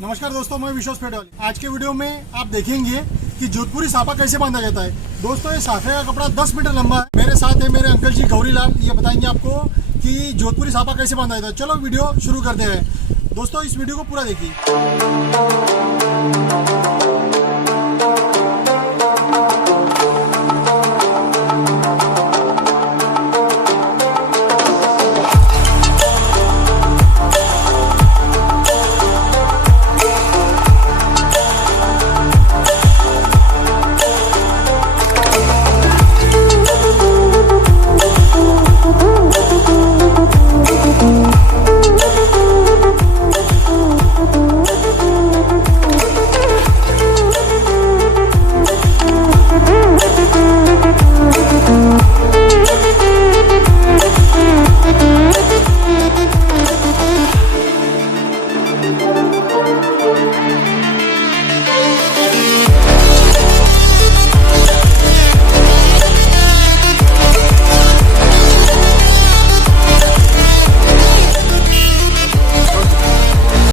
नमस्कार दोस्तों, मैं विश्वास फेटवाले। आज के वीडियो में आप देखेंगे कि जोधपुरी साफा कैसे बांधा जाता है। दोस्तों, ये साफे का कपड़ा 10 मीटर लंबा है। मेरे साथ है मेरे अंकल जी गौरीलाल, ये बताएंगे आपको कि जोधपुरी साफा कैसे बांधा जाता है। चलो वीडियो शुरू करते हैं। दोस्तों, इस वीडियो को पूरा देखिए।